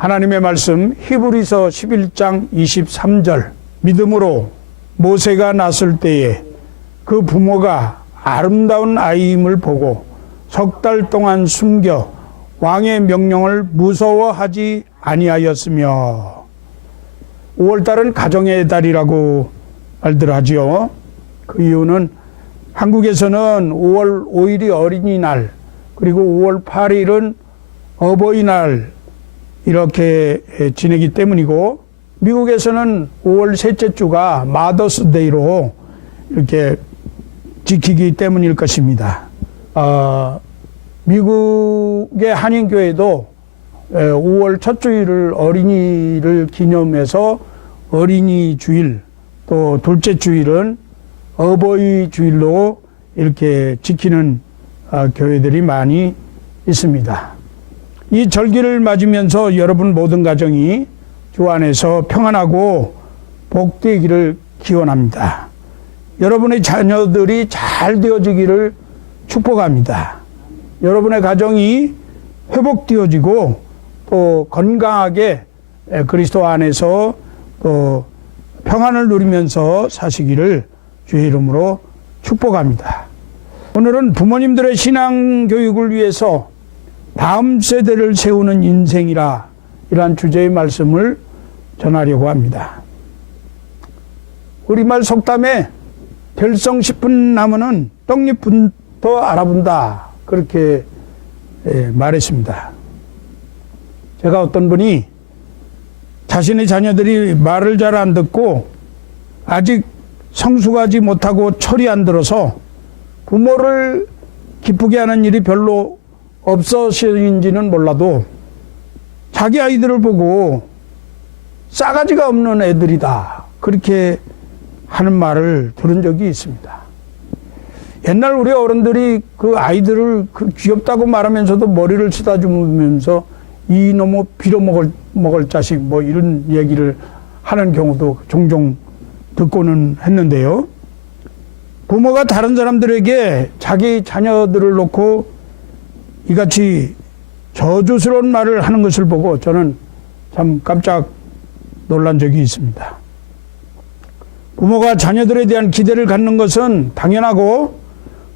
하나님의 말씀 히브리서 11장 23절, 믿음으로 모세가 낳았을 때에 그 부모가 아름다운 아이임을 보고 석 달 동안 숨겨 왕의 명령을 무서워하지 아니하였으며. 5월달은 가정의 달이라고 말들 하지요. 그 이유는 한국에서는 5월 5일이 어린이날, 그리고 5월 8일은 어버이날 이렇게 지내기 때문이고, 미국에서는 5월 셋째 주가 마더스데이로 이렇게 지키기 때문일 것입니다. 미국의 한인교회도 5월 첫 주일을 어린이를 기념해서 어린이 주일, 또 둘째 주일은 어버이 주일로 이렇게 지키는 교회들이 많이 있습니다. 이 절기를 맞으면서 여러분 모든 가정이 주 안에서 평안하고 복되기를 기원합니다. 여러분의 자녀들이 잘 되어지기를 축복합니다. 여러분의 가정이 회복되어지고 또 건강하게 그리스도 안에서 또 평안을 누리면서 사시기를 주의 이름으로 축복합니다. 오늘은 부모님들의 신앙 교육을 위해서 다음 세대를 세우는 인생이라, 이러한 주제의 말씀을 전하려고 합니다. 우리말 속담에 될성 싶은 나무는 떡잎부터 알아본다, 그렇게 말했습니다. 제가 어떤 분이 자신의 자녀들이 말을 잘 안 듣고 아직 성숙하지 못하고 철이 안 들어서 부모를 기쁘게 하는 일이 별로 없어서인지는 몰라도 자기 아이들을 보고 싸가지가 없는 애들이다, 그렇게 하는 말을 들은 적이 있습니다. 옛날 우리 어른들이 그 아이들을 귀엽다고 말하면서도 머리를 쓰다주면서 이놈의 빌어먹을 자식, 뭐 이런 얘기를 하는 경우도 종종 듣고는 했는데요. 부모가 다른 사람들에게 자기 자녀들을 놓고 이같이 저주스러운 말을 하는 것을 보고 저는 참 깜짝 놀란 적이 있습니다. 부모가 자녀들에 대한 기대를 갖는 것은 당연하고,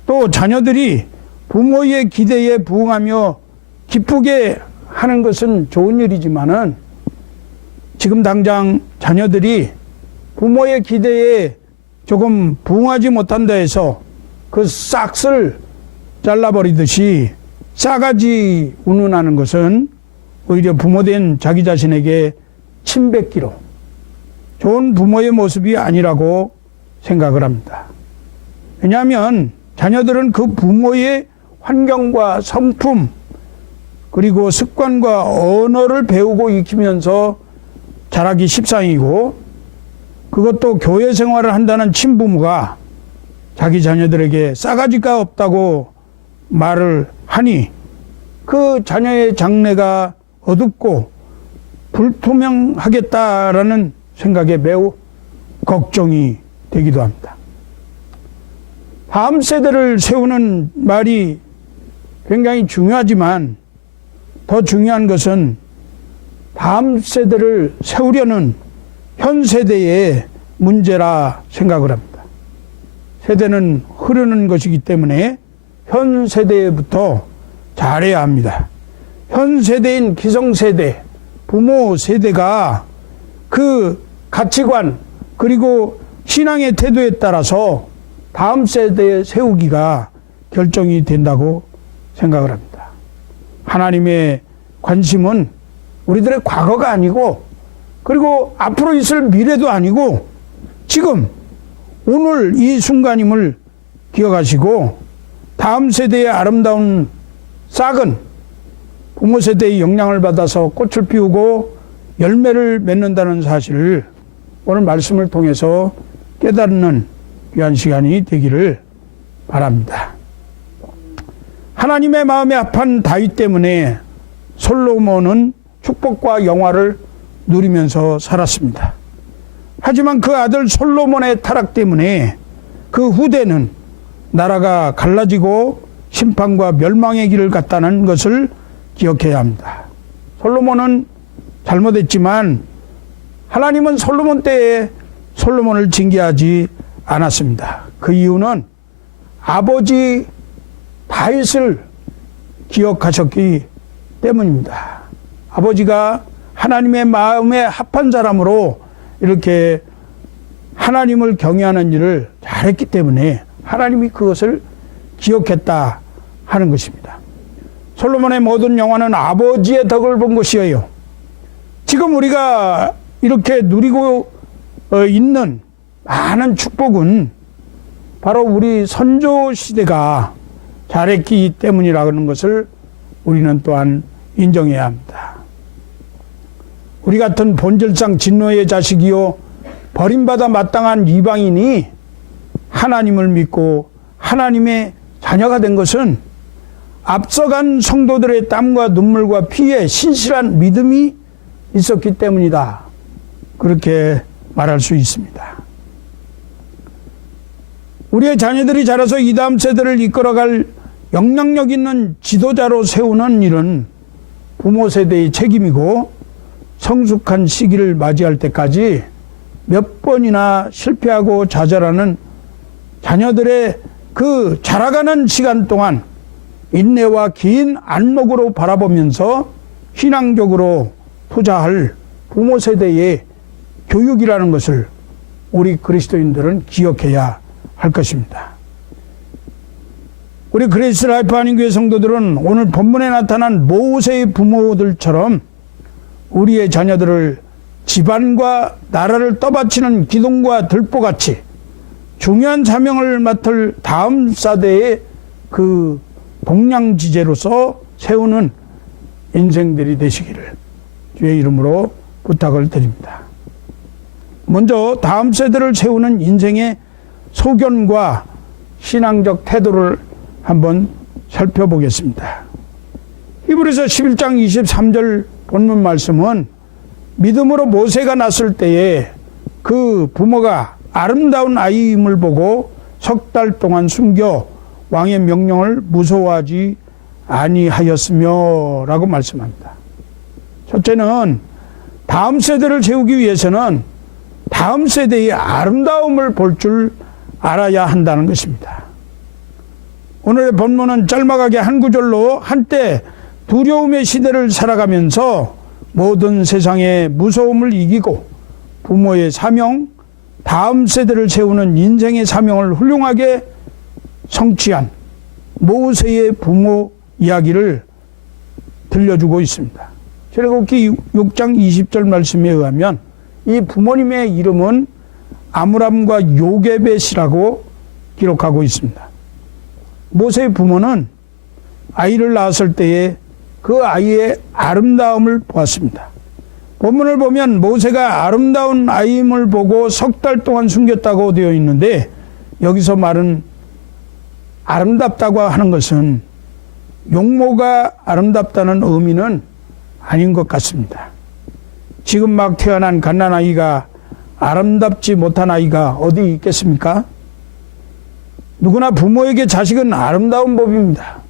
또 자녀들이 부모의 기대에 부응하며 기쁘게 하는 것은 좋은 일이지만은, 지금 당장 자녀들이 부모의 기대에 조금 부응하지 못한다 해서 그 싹을 잘라버리듯이 싸가지 운운하는 것은 오히려 부모된 자기 자신에게 침뱉기로 좋은 부모의 모습이 아니라고 생각을 합니다. 왜냐하면 자녀들은 그 부모의 환경과 성품, 그리고 습관과 언어를 배우고 익히면서 자라기 십상이고, 그것도 교회 생활을 한다는 친부모가 자기 자녀들에게 싸가지가 없다고 말을 하니 그 자녀의 장래가 어둡고 불투명하겠다라는 생각에 매우 걱정이 되기도 합니다. 다음 세대를 세우는 말이 굉장히 중요하지만 더 중요한 것은 다음 세대를 세우려는 현 세대의 문제라 생각을 합니다. 세대는 흐르는 것이기 때문에 현 세대부터 잘해야 합니다. 현 세대인 기성세대, 부모 세대가 그 가치관 그리고 신앙의 태도에 따라서 다음 세대에 세우기가 결정이 된다고 생각을 합니다. 하나님의 관심은 우리들의 과거가 아니고, 그리고 앞으로 있을 미래도 아니고, 지금 오늘 이 순간임을 기억하시고 다음 세대의 아름다운 싹은 부모 세대의 영향을 받아서 꽃을 피우고 열매를 맺는다는 사실을 오늘 말씀을 통해서 깨닫는 귀한 시간이 되기를 바랍니다. 하나님의 마음에 합한 다윗 때문에 솔로몬은 축복과 영화를 누리면서 살았습니다. 하지만 그 아들 솔로몬의 타락 때문에 그 후대는 나라가 갈라지고 심판과 멸망의 길을 갔다는 것을 기억해야 합니다. 솔로몬은 잘못했지만 하나님은 솔로몬 때에 솔로몬을 징계하지 않았습니다. 그 이유는 아버지 다윗을 기억하셨기 때문입니다. 아버지가 하나님의 마음에 합한 사람으로 이렇게 하나님을 경외하는 일을 잘했기 때문에 하나님이 그것을 기억했다 하는 것입니다. 솔로몬의 모든 영화는 아버지의 덕을 본 것이에요. 지금 우리가 이렇게 누리고 있는 많은 축복은 바로 우리 선조 시대가 잘했기 때문이라는 것을 우리는 또한 인정해야 합니다. 우리 같은 본질상 진노의 자식이요 버림받아 마땅한 이방인이 하나님을 믿고 하나님의 자녀가 된 것은 앞서간 성도들의 땀과 눈물과 피에 신실한 믿음이 있었기 때문이다. 그렇게 말할 수 있습니다. 우리의 자녀들이 자라서 이 다음 세대를 이끌어갈 영향력 있는 지도자로 세우는 일은 부모 세대의 책임이고 성숙한 시기를 맞이할 때까지 몇 번이나 실패하고 좌절하는 자녀들의 그 자라가는 시간 동안 인내와 긴 안목으로 바라보면서 신앙적으로 투자할 부모 세대의 교육이라는 것을 우리 그리스도인들은 기억해야 할 것입니다. 우리 그레이스 라이프 한인교회 성도들은 오늘 본문에 나타난 모세의 부모들처럼 우리의 자녀들을 집안과 나라를 떠받치는 기둥과 들보같이 중요한 사명을 맡을 다음 세대의 그 동량지제로서 세우는 인생들이 되시기를 주의 이름으로 부탁을 드립니다. 먼저 다음 세대를 세우는 인생의 소견과 신앙적 태도를 한번 살펴보겠습니다. 히브리서 11장 23절 본문 말씀은 믿음으로 모세가 났을 때에 그 부모가 아름다운 아이임을 보고 석 달 동안 숨겨 왕의 명령을 무서워하지 아니하였으며 라고 말씀합니다. 첫째는 다음 세대를 세우기 위해서는 다음 세대의 아름다움을 볼 줄 알아야 한다는 것입니다. 오늘의 본문은 짤막하게 한 구절로 한때 두려움의 시대를 살아가면서 모든 세상의 무서움을 이기고 부모의 사명, 다음 세대를 세우는 인생의 사명을 훌륭하게 성취한 모세의 부모 이야기를 들려주고 있습니다. 출애굽기 6장 20절 말씀에 의하면 이 부모님의 이름은 아므람과 요게벳이라고 기록하고 있습니다. 모세의 부모는 아이를 낳았을 때에 그 아이의 아름다움을 보았습니다. 본문을 보면 모세가 아름다운 아이임을 보고 석 달 동안 숨겼다고 되어 있는데 여기서 말은 아름답다고 하는 것은 용모가 아름답다는 의미는 아닌 것 같습니다. 지금 막 태어난 갓난아이가 아름답지 못한 아이가 어디 있겠습니까? 누구나 부모에게 자식은 아름다운 법입니다.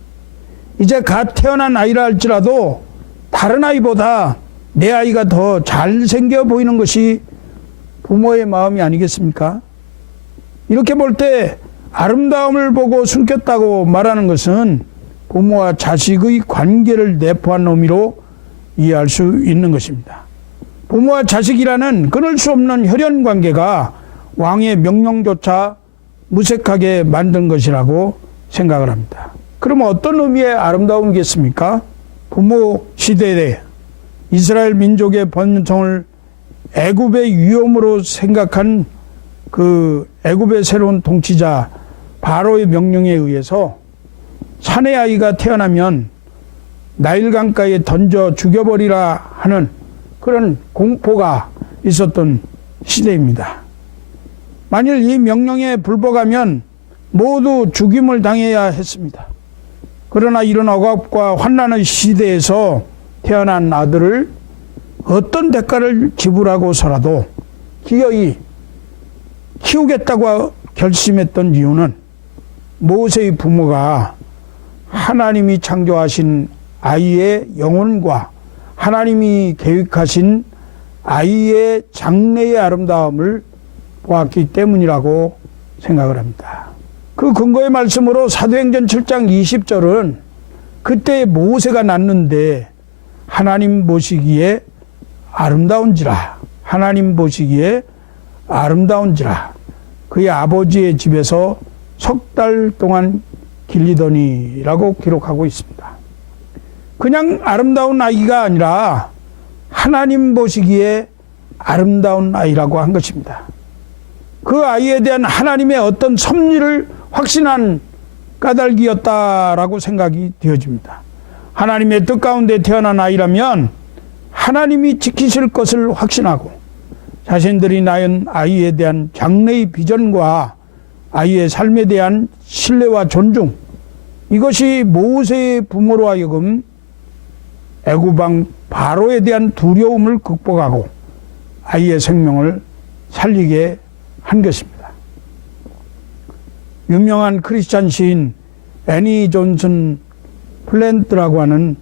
이제 갓 태어난 아이라 할지라도 다른 아이보다 내 아이가 더 잘생겨 보이는 것이 부모의 마음이 아니겠습니까? 이렇게 볼 때 아름다움을 보고 숨겼다고 말하는 것은 부모와 자식의 관계를 내포한 의미로 이해할 수 있는 것입니다. 부모와 자식이라는 끊을 수 없는 혈연 관계가 왕의 명령조차 무색하게 만든 것이라고 생각을 합니다. 그러면 어떤 의미의 아름다움이겠습니까? 부모 시대에 이스라엘 민족의 번성을 애굽의 위험으로 생각한 그 애굽의 새로운 통치자 바로의 명령에 의해서 사내 아이가 태어나면 나일강가에 던져 죽여버리라 하는 그런 공포가 있었던 시대입니다. 만일 이 명령에 불복하면 모두 죽임을 당해야 했습니다. 그러나 이런 억압과 환난의 시대에서 태어난 아들을 어떤 대가를 지불하고서라도 기어이 키우겠다고 결심했던 이유는 모세의 부모가 하나님이 창조하신 아이의 영혼과 하나님이 계획하신 아이의 장래의 아름다움을 보았기 때문이라고 생각을 합니다. 그 근거의 말씀으로 사도행전 7장 20절은 그때 모세가 낳는데 하나님 보시기에 아름다운지라, 하나님 보시기에 아름다운지라, 그의 아버지의 집에서 석 달 동안 길리더니라고 기록하고 있습니다. 그냥 아름다운 아이가 아니라 하나님 보시기에 아름다운 아이라고 한 것입니다. 그 아이에 대한 하나님의 어떤 섭리를 확신한 까닭이었다라고 생각이 되어집니다. 하나님의 뜻 가운데 태어난 아이라면 하나님이 지키실 것을 확신하고 자신들이 낳은 아이에 대한 장래의 비전과 아이의 삶에 대한 신뢰와 존중, 이것이 모세의 부모로 하여금 애굽왕 바로에 대한 두려움을 극복하고 아이의 생명을 살리게 한 것입니다. 유명한 크리스찬 시인 애니 존슨 플랜트라고 하는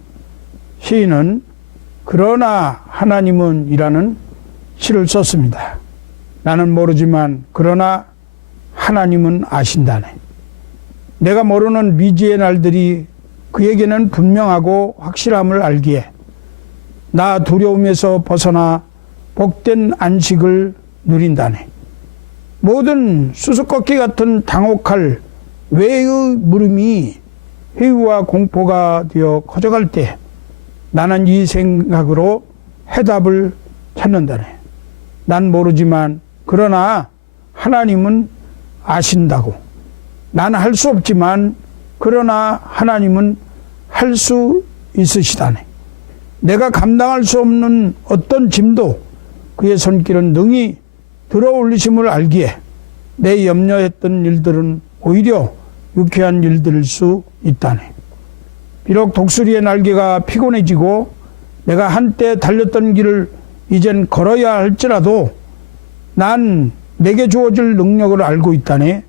시인은 그러나 하나님은 이라는 시를 썼습니다. 나는 모르지만 그러나 하나님은 아신다네. 내가 모르는 미지의 날들이 그에게는 분명하고 확실함을 알기에 나 두려움에서 벗어나 복된 안식을 누린다네. 모든 수수께끼 같은 당혹할 외의 물음이 회의와 공포가 되어 커져갈 때 나는 이 생각으로 해답을 찾는다네. 난 모르지만 그러나 하나님은 아신다고. 난 할 수 없지만 그러나 하나님은 할 수 있으시다네. 내가 감당할 수 없는 어떤 짐도 그의 손길은 능히 들어올리심을 알기에 내 염려했던 일들은 오히려 유쾌한 일들일 수 있다네. 비록 독수리의 날개가 피곤해지고 내가 한때 달렸던 길을 이젠 걸어야 할지라도 난 내게 주어질 능력을 알고 있다네.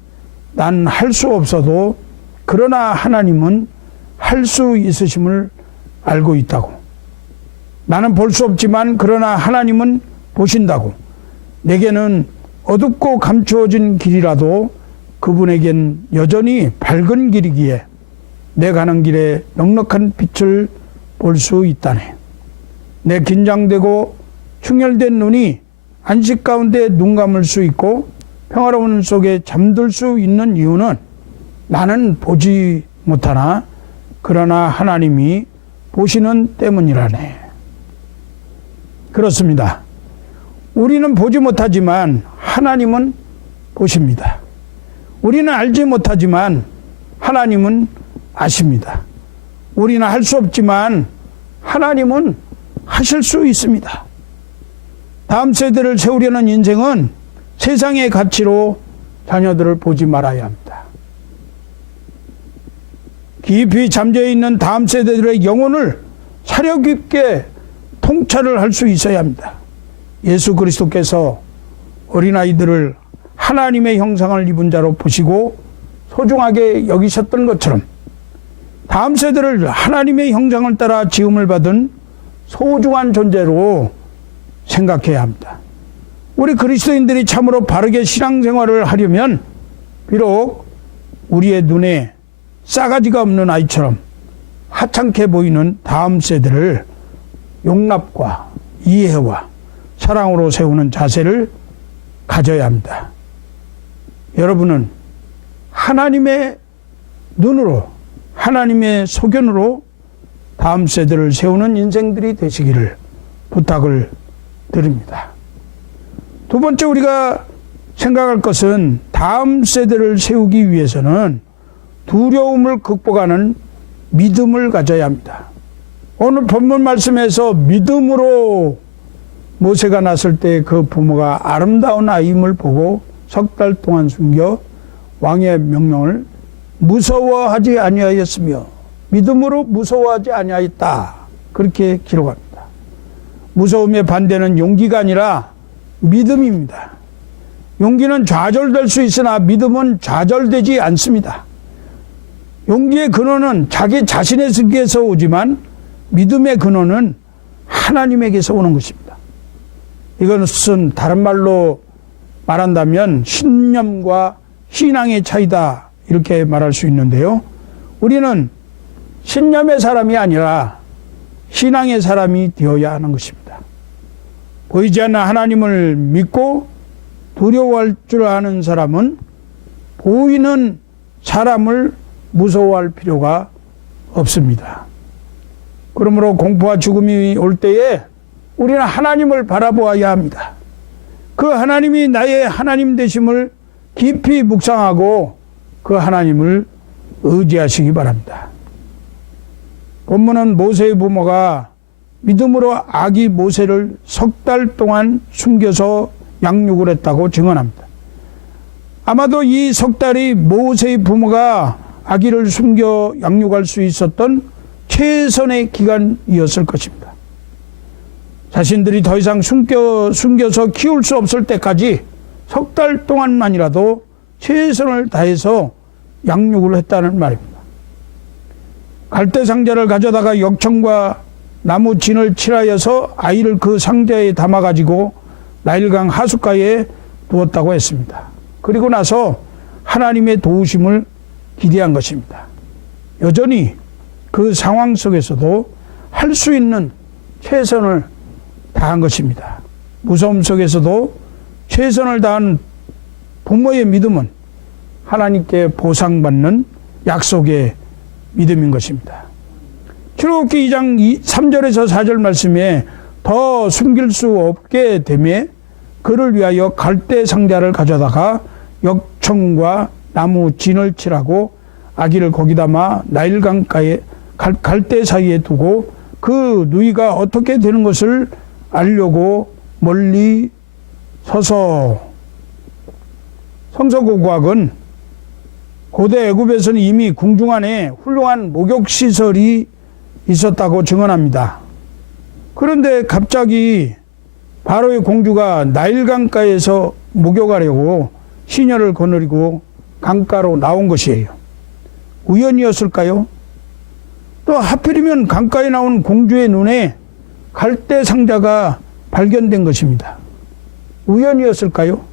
난 할 수 없어도 그러나 하나님은 할 수 있으심을 알고 있다고. 나는 볼 수 없지만 그러나 하나님은 보신다고. 내게는 어둡고 감추어진 길이라도 그분에겐 여전히 밝은 길이기에 내 가는 길에 넉넉한 빛을 볼 수 있다네. 내 긴장되고 충혈된 눈이 안식 가운데 눈 감을 수 있고 평화로운 속에 잠들 수 있는 이유는 나는 보지 못하나 그러나 하나님이 보시는 때문이라네. 그렇습니다. 우리는 보지 못하지만 하나님은 보십니다. 우리는 알지 못하지만 하나님은 아십니다. 우리는 할 수 없지만 하나님은 하실 수 있습니다. 다음 세대를 세우려는 인생은 세상의 가치로 자녀들을 보지 말아야 합니다. 깊이 잠재해 있는 다음 세대들의 영혼을 사려 깊게 통찰을 할 수 있어야 합니다. 예수 그리스도께서 어린아이들을 하나님의 형상을 입은 자로 보시고 소중하게 여기셨던 것처럼 다음 세대를 하나님의 형상을 따라 지음을 받은 소중한 존재로 생각해야 합니다. 우리 그리스도인들이 참으로 바르게 신앙생활을 하려면 비록 우리의 눈에 싸가지가 없는 아이처럼 하찮게 보이는 다음 세대를 용납과 이해와 사랑으로 세우는 자세를 가져야 합니다. 여러분은 하나님의 눈으로, 하나님의 소견으로 다음 세대를 세우는 인생들이 되시기를 부탁을 드립니다. 두 번째 우리가 생각할 것은 다음 세대를 세우기 위해서는 두려움을 극복하는 믿음을 가져야 합니다. 오늘 본문 말씀에서 믿음으로 모세가 낳았을 때 그 부모가 아름다운 아이임을 보고 석 달 동안 숨겨 왕의 명령을 무서워하지 아니하였으며 믿음으로 무서워하지 아니하였다. 그렇게 기록합니다. 무서움의 반대는 용기가 아니라 믿음입니다. 용기는 좌절될 수 있으나 믿음은 좌절되지 않습니다. 용기의 근원은 자기 자신에게서 오지만 믿음의 근원은 하나님에게서 오는 것입니다. 이것은 다른 말로 말한다면 신념과 신앙의 차이다, 이렇게 말할 수 있는데요. 우리는 신념의 사람이 아니라 신앙의 사람이 되어야 하는 것입니다. 보이지 않는 하나님을 믿고 두려워할 줄 아는 사람은 보이는 사람을 무서워할 필요가 없습니다. 그러므로 공포와 죽음이 올 때에 우리는 하나님을 바라보아야 합니다. 그 하나님이 나의 하나님 되심을 깊이 묵상하고 그 하나님을 의지하시기 바랍니다. 본문은 모세의 부모가 믿음으로 아기 모세를 3달 동안 숨겨서 양육을 했다고 증언합니다. 아마도 이 3달이 모세의 부모가 아기를 숨겨 양육할 수 있었던 최선의 기간이었을 것입니다. 자신들이 더 이상 숨겨서 키울 수 없을 때까지 3달 동안만이라도 최선을 다해서 양육을 했다는 말입니다. 갈대 상자를 가져다가 역청과 나무 진을 칠하여서 아이를 그 상자에 담아가지고 나일강 하숫가에 두었다고 했습니다. 그리고 나서 하나님의 도우심을 기대한 것입니다. 여전히 그 상황 속에서도 할 수 있는 최선을 다한 것입니다. 무서움 속에서도 최선을 다한 부모의 믿음은 하나님께 보상받는 약속의 믿음인 것입니다. 출애굽기 2장 3절에서 4절 말씀에 더 숨길 수 없게 되매 그를 위하여 갈대 상자를 가져다가 역청과 나무 진을 칠하고 아기를 거기 담아 나일강가에 갈대 사이에 두고 그 누이가 어떻게 되는 것을 알려고 멀리 서서. 성서고고학은 고대 애굽에서는 이미 궁중 안에 훌륭한 목욕시설이 있었다고 증언합니다. 그런데 갑자기 바로의 공주가 나일강가에서 목욕하려고 시녀를 거느리고 강가로 나온 것이에요. 우연이었을까요? 또 하필이면 강가에 나온 공주의 눈에 갈대 상자가 발견된 것입니다. 우연이었을까요?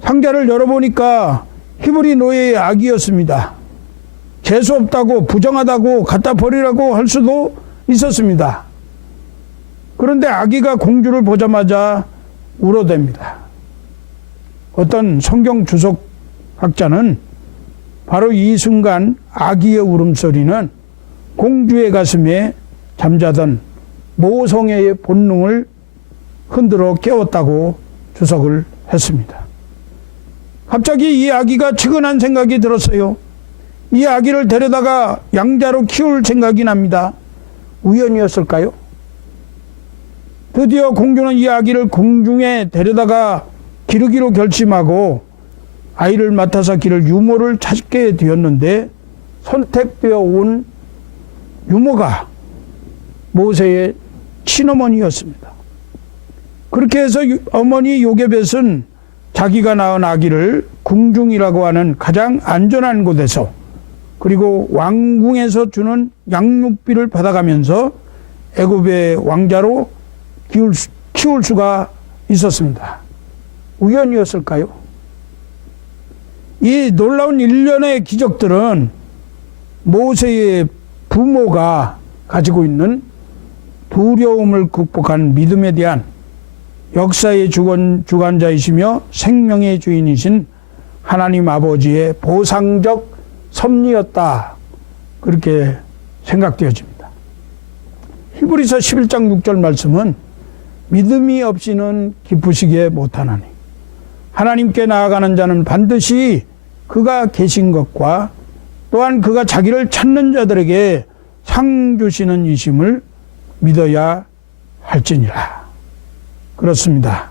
상자를 열어보니까 히브리 노예의 아기였습니다. 재수없다고 부정하다고 갖다 버리라고 할 수도 있었습니다. 그런데 아기가 공주를 보자마자 울어댑니다. 어떤 성경 주석학자는 바로 이 순간 아기의 울음소리는 공주의 가슴에 잠자던 모성애의 본능을 흔들어 깨웠다고 주석을 했습니다. 갑자기 이 아기가 측은한 생각이 들었어요. 이 아기를 데려다가 양자로 키울 생각이 납니다. 우연이었을까요? 드디어 공주는 이 아기를 궁중에 데려다가 기르기로 결심하고 아이를 맡아서 기를 유모를 찾게 되었는데 선택되어 온 유모가 모세의 친어머니였습니다. 그렇게 해서 어머니 요게벳은 자기가 낳은 아기를 궁중이라고 하는 가장 안전한 곳에서 그리고 왕궁에서 주는 양육비를 받아가면서 애굽의 왕자로 키울 수가 있었습니다. 우연이었을까요? 이 놀라운 일련의 기적들은 모세의 부모가 가지고 있는 두려움을 극복한 믿음에 대한 역사의 주관자이시며 생명의 주인이신 하나님 아버지의 보상적 섭리였다, 그렇게 생각되어집니다. 히브리서 11장 6절 말씀은 믿음이 없이는 기쁘시게 못하나니 하나님께 나아가는 자는 반드시 그가 계신 것과 또한 그가 자기를 찾는 자들에게 상 주시는 이심을 믿어야 할지니라. 그렇습니다.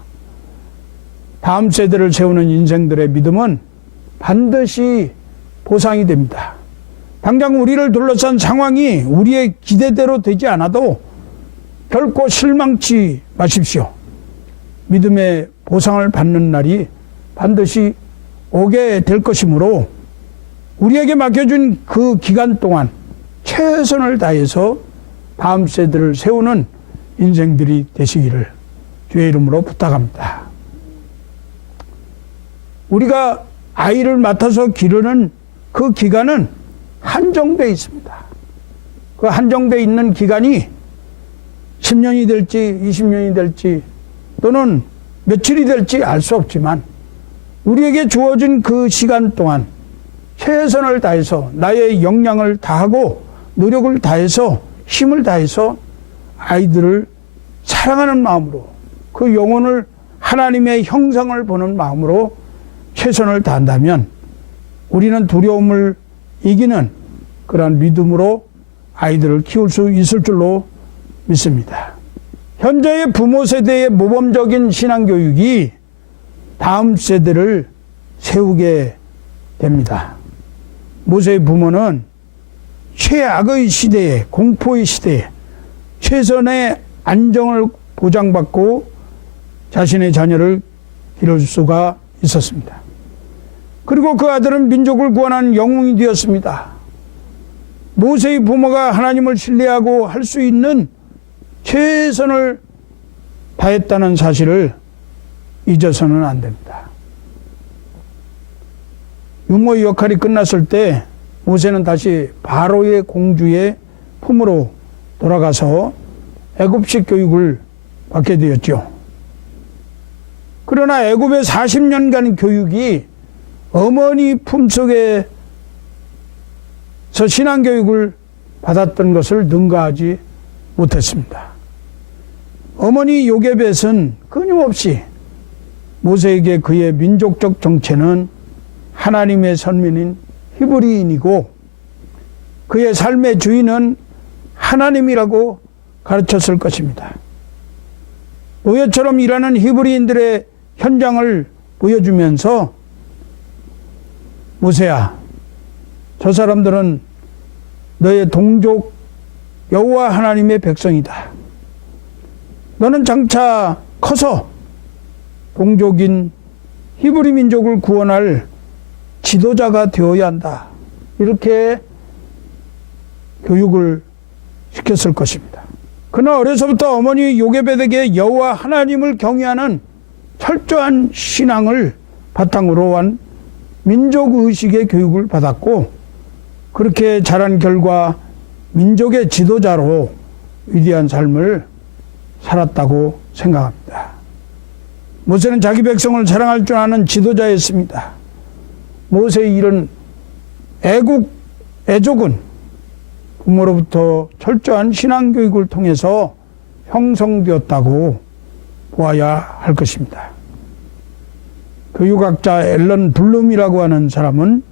다음 세대를 세우는 인생들의 믿음은 반드시 보상이 됩니다. 당장 우리를 둘러싼 상황이 우리의 기대대로 되지 않아도 결코 실망치 마십시오. 믿음의 보상을 받는 날이 반드시 오게 될 것이므로 우리에게 맡겨준 그 기간 동안 최선을 다해서 다음 세대를 세우는 인생들이 되시기를 주의 이름으로 부탁합니다. 우리가 아이를 맡아서 기르는 그 기간은 한정되어 있습니다. 그 한정되어 있는 기간이 10년이 될지 20년이 될지 또는 며칠이 될지 알 수 없지만 우리에게 주어진 그 시간 동안 최선을 다해서 나의 역량을 다하고 노력을 다해서 힘을 다해서 아이들을 사랑하는 마음으로 그 영혼을 하나님의 형상을 보는 마음으로 최선을 다한다면 우리는 두려움을 이기는 그러한 믿음으로 아이들을 키울 수 있을 줄로 믿습니다. 현재의 부모 세대의 모범적인 신앙교육이 다음 세대를 세우게 됩니다. 모세의 부모는 최악의 시대에, 공포의 시대에 최선의 안정을 보장받고 자신의 자녀를 기를 수가 있었습니다. 그리고 그 아들은 민족을 구원하는 영웅이 되었습니다. 모세의 부모가 하나님을 신뢰하고 할 수 있는 최선을 다했다는 사실을 잊어서는 안 됩니다. 유모의 역할이 끝났을 때 모세는 다시 바로의 공주의 품으로 돌아가서 애굽식 교육을 받게 되었죠. 그러나 애굽의 40년간 교육이 어머니 품속에서 신앙교육을 받았던 것을 능가하지 못했습니다. 어머니 요게벳은 끊임없이 모세에게 그의 민족적 정체는 하나님의 선민인 히브리인이고 그의 삶의 주인은 하나님이라고 가르쳤을 것입니다. 노예처럼 일하는 히브리인들의 현장을 보여주면서 모세야, 저 사람들은 너의 동족 여호와 하나님의 백성이다. 너는 장차 커서 동족인 히브리 민족을 구원할 지도자가 되어야 한다. 이렇게 교육을 시켰을 것입니다. 그러나 어려서부터 어머니 요게벳에게 여호와 하나님을 경외하는 철저한 신앙을 바탕으로 한 민족의식의 교육을 받았고 그렇게 자란 결과 민족의 지도자로 위대한 삶을 살았다고 생각합니다. 모세는 자기 백성을 사랑할 줄 아는 지도자였습니다. 모세의 이런 애족은 부모로부터 철저한 신앙교육을 통해서 형성되었다고 보아야 할 것입니다. 교육학자 앨런 블룸이라고 하는 사람은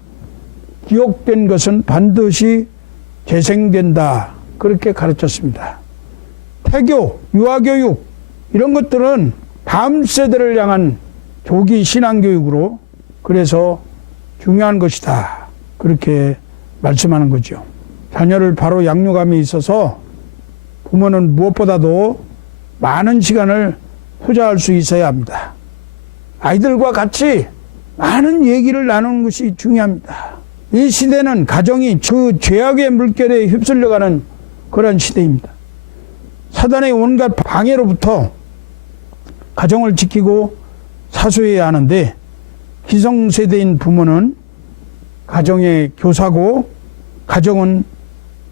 기억된 것은 반드시 재생된다 그렇게 가르쳤습니다. 태교, 유아교육 이런 것들은 다음 세대를 향한 조기 신앙교육으로 그래서 중요한 것이다 그렇게 말씀하는 거죠. 자녀를 바로 양육함에 있어서 부모는 무엇보다도 많은 시간을 투자할 수 있어야 합니다. 아이들과 같이 많은 얘기를 나누는 것이 중요합니다. 이 시대는 가정이 그 죄악의 물결에 휩쓸려가는 그런 시대입니다. 사단의 온갖 방해로부터 가정을 지키고 사수해야 하는데 기성세대인 부모는 가정의 교사고 가정은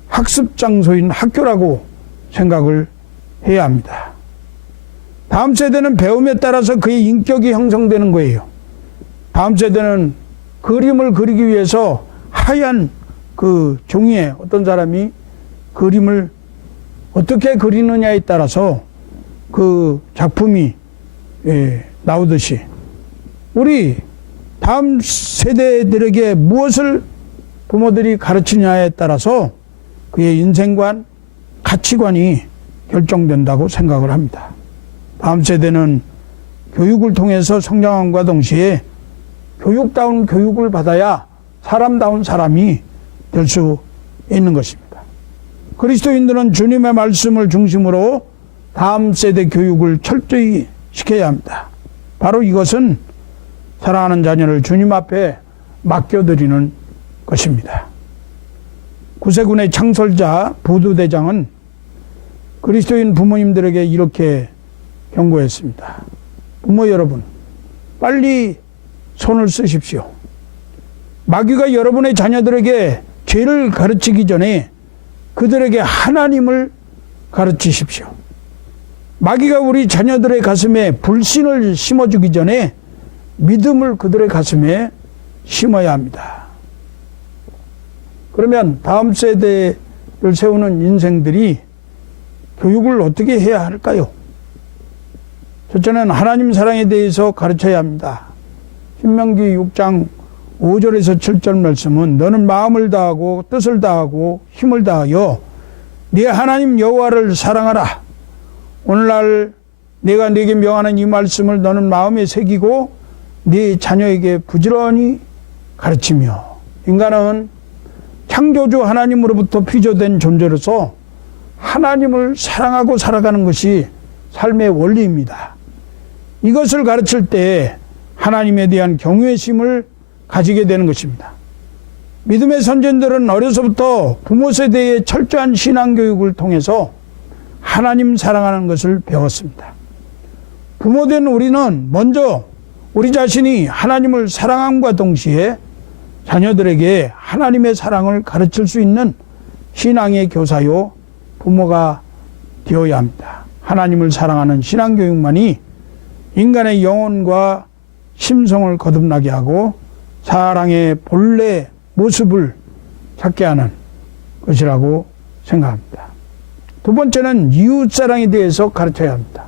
학습 장소인 학교라고 생각을 해야 합니다. 다음 세대는 배움에 따라서 그의 인격이 형성되는 거예요. 다음 세대는 그림을 그리기 위해서 하얀 그 종이에 어떤 사람이 그림을 어떻게 그리느냐에 따라서 그 작품이 나오듯이 우리 다음 세대들에게 무엇을 부모들이 가르치냐에 따라서 그의 인생관, 가치관이 결정된다고 생각을 합니다. 다음 세대는 교육을 통해서 성장함과 동시에 교육다운 교육을 받아야 사람다운 사람이 될 수 있는 것입니다. 그리스도인들은 주님의 말씀을 중심으로 다음 세대 교육을 철저히 시켜야 합니다. 바로 이것은 사랑하는 자녀를 주님 앞에 맡겨드리는 것입니다. 구세군의 창설자 부두대장은 그리스도인 부모님들에게 이렇게 경고했습니다. 부모 여러분, 빨리 손을 쓰십시오. 마귀가 여러분의 자녀들에게 죄를 가르치기 전에 그들에게 하나님을 가르치십시오. 마귀가 우리 자녀들의 가슴에 불신을 심어주기 전에 믿음을 그들의 가슴에 심어야 합니다. 그러면 다음 세대를 세우는 인생들이 교육을 어떻게 해야 할까요? 첫째는 하나님 사랑에 대해서 가르쳐야 합니다. 신명기 6장 5절에서 7절 말씀은 너는 마음을 다하고 뜻을 다하고 힘을 다하여 네 하나님 여호와를 사랑하라. 오늘날 내가 네게 명하는 이 말씀을 너는 마음에 새기고 네 자녀에게 부지런히 가르치며. 인간은 창조주 하나님으로부터 피조된 존재로서 하나님을 사랑하고 살아가는 것이 삶의 원리입니다. 이것을 가르칠 때 하나님에 대한 경외심을 가지게 되는 것입니다. 믿음의 선진들은 어려서부터 부모 세대의 철저한 신앙교육을 통해서 하나님 사랑하는 것을 배웠습니다. 부모된 우리는 먼저 우리 자신이 하나님을 사랑함과 동시에 자녀들에게 하나님의 사랑을 가르칠 수 있는 신앙의 교사요 부모가 되어야 합니다. 하나님을 사랑하는 신앙교육만이 인간의 영혼과 심성을 거듭나게 하고 사랑의 본래 모습을 찾게 하는 것이라고 생각합니다. 두 번째는 이웃사랑에 대해서 가르쳐야 합니다.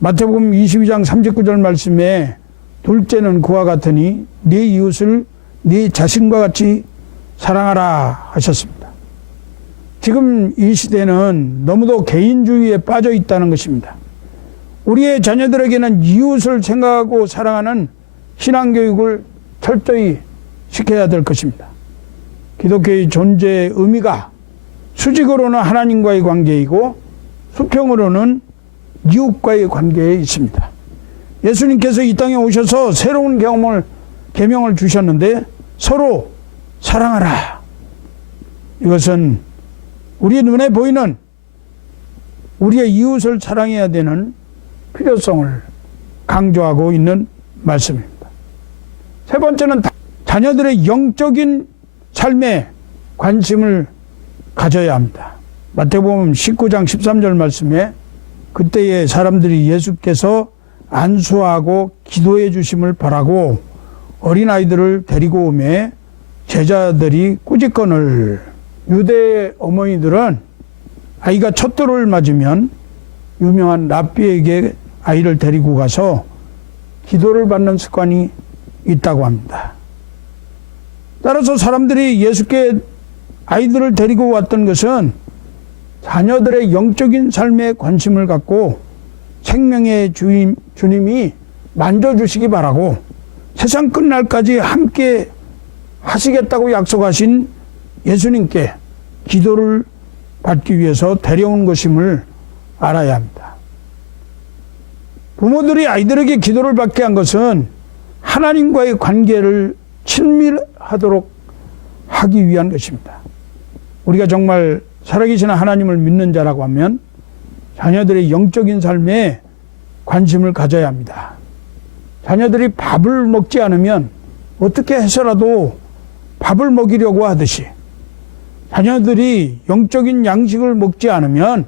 마태복음 22장 39절 말씀에 둘째는 그와 같으니 네 이웃을 네 자신과 같이 사랑하라 하셨습니다. 지금 이 시대는 너무도 개인주의에 빠져 있다는 것입니다. 우리의 자녀들에게는 이웃을 생각하고 사랑하는 신앙교육을 철저히 시켜야 될 것입니다. 기독교의 존재의 의미가 수직으로는 하나님과의 관계이고 수평으로는 이웃과의 관계에 있습니다. 예수님께서 이 땅에 오셔서 새로운 계명을 주셨는데 서로 사랑하라. 이것은 우리 눈에 보이는 우리의 이웃을 사랑해야 되는 필요성을 강조하고 있는 말씀입니다. 세 번째는 자녀들의 영적인 삶에 관심을 가져야 합니다. 마태복음 19장 13절 말씀에 그때에 사람들이 예수께서 안수하고 기도해 주심을 바라고 어린아이들을 데리고 오매 제자들이 꾸짖거늘. 유대 어머니들은 아이가 첫 돌을 맞으면 유명한 랍비에게 아이를 데리고 가서 기도를 받는 습관이 있다고 합니다. 따라서 사람들이 예수께 아이들을 데리고 왔던 것은 자녀들의 영적인 삶에 관심을 갖고 생명의 주님이 만져주시기 바라고 세상 끝날까지 함께 하시겠다고 약속하신 예수님께 기도를 받기 위해서 데려온 것임을 알아야 합니다. 부모들이 아이들에게 기도를 받게 한 것은 하나님과의 관계를 친밀하도록 하기 위한 것입니다. 우리가 정말 살아계신 하나님을 믿는 자라고 하면 자녀들의 영적인 삶에 관심을 가져야 합니다. 자녀들이 밥을 먹지 않으면 어떻게 해서라도 밥을 먹이려고 하듯이 자녀들이 영적인 양식을 먹지 않으면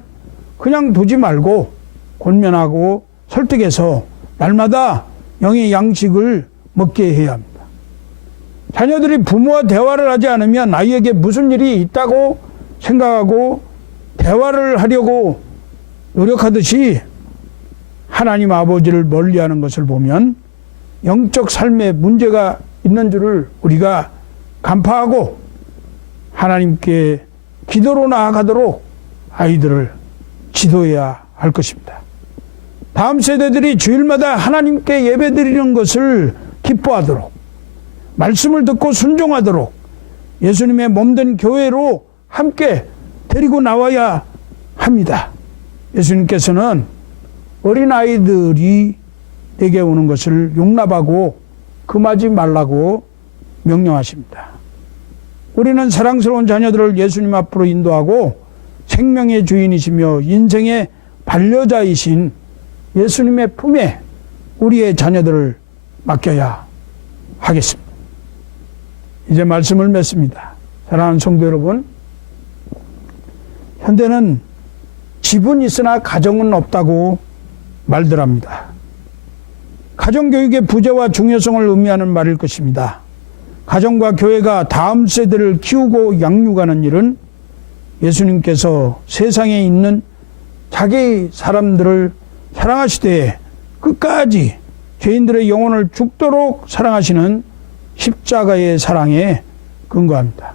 그냥 두지 말고 권면하고 설득해서 날마다 영의 양식을 먹게 해야 합니다. 자녀들이 부모와 대화를 하지 않으면 아이에게 무슨 일이 있다고 생각하고 대화를 하려고 노력하듯이 하나님 아버지를 멀리하는 것을 보면 영적 삶에 문제가 있는 줄을 우리가 간파하고 하나님께 기도로 나아가도록 아이들을 지도해야 할 것입니다. 다음 세대들이 주일마다 하나님께 예배드리는 것을 기뻐하도록 말씀을 듣고 순종하도록 예수님의 몸된 교회로 함께 데리고 나와야 합니다. 예수님께서는 어린아이들이 내게 오는 것을 용납하고 금하지 말라고 명령하십니다. 우리는 사랑스러운 자녀들을 예수님 앞으로 인도하고 생명의 주인이시며 인생의 반려자이신 예수님의 품에 우리의 자녀들을 맡겨야 하겠습니다. 이제 말씀을 맺습니다. 사랑하는 성도 여러분, 현대는 집은 있으나 가정은 없다고 말들 합니다. 가정교육의 부재와 중요성을 의미하는 말일 것입니다. 가정과 교회가 다음 세대를 키우고 양육하는 일은 예수님께서 세상에 있는 자기 사람들을 사랑하시되 끝까지 죄인들의 영혼을 죽도록 사랑하시는 십자가의 사랑에 근거합니다.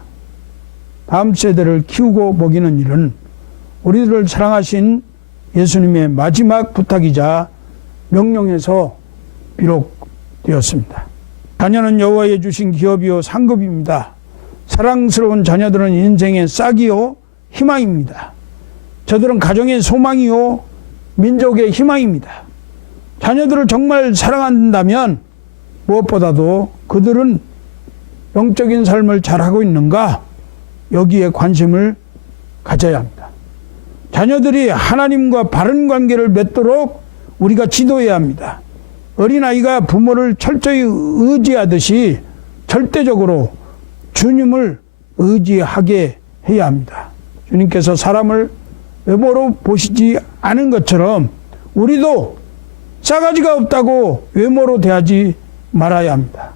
다음 세대를 키우고 먹이는 일은 우리들을 사랑하신 예수님의 마지막 부탁이자 명령에서 비록되었습니다. 자녀는 여호와의 주신 기업이요 상급입니다. 사랑스러운 자녀들은 인생의 싹이요 희망입니다. 저들은 가정의 소망이요 민족의 희망입니다. 자녀들을 정말 사랑한다면 무엇보다도 그들은 영적인 삶을 잘하고 있는가 여기에 관심을 가져야 합니다. 자녀들이 하나님과 바른 관계를 맺도록 우리가 지도해야 합니다. 어린아이가 부모를 철저히 의지하듯이 절대적으로 주님을 의지하게 해야 합니다. 주님께서 사람을 외모로 보시지 않은 것처럼 우리도 싸가지가 없다고 외모로 대하지 말아야 합니다.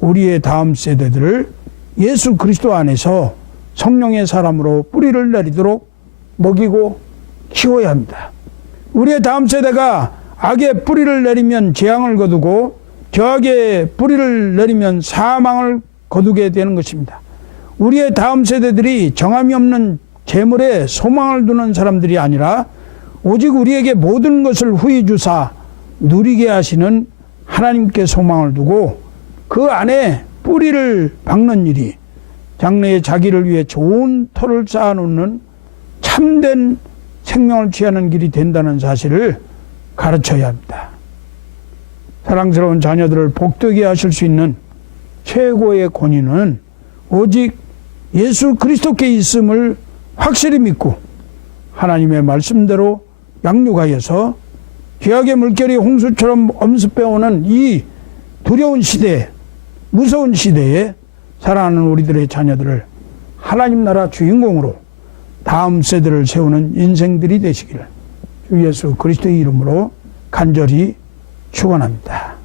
우리의 다음 세대들을 예수 그리스도 안에서 성령의 사람으로 뿌리를 내리도록 먹이고 키워야 합니다. 우리의 다음 세대가 악의 뿌리를 내리면 재앙을 거두고 저악의 뿌리를 내리면 사망을 거두게 되는 것입니다. 우리의 다음 세대들이 정함이 없는 재물에 소망을 두는 사람들이 아니라 오직 우리에게 모든 것을 후히 주사 누리게 하시는 하나님께 소망을 두고 그 안에 뿌리를 박는 일이 장래에 자기를 위해 좋은 터를 쌓아놓는 참된 생명을 취하는 길이 된다는 사실을 가르쳐야 합니다. 사랑스러운 자녀들을 복되게 하실 수 있는 최고의 권위는 오직 예수 그리스도께 있음을 확실히 믿고 하나님의 말씀대로 양육하여서 죄악의 물결이 홍수처럼 엄습해오는 이 두려운 시대, 무서운 시대에 사랑하는 우리들의 자녀들을 하나님 나라 주인공으로 다음 세대를 세우는 인생들이 되시기를 주 예수 그리스도의 이름으로 간절히 축원합니다.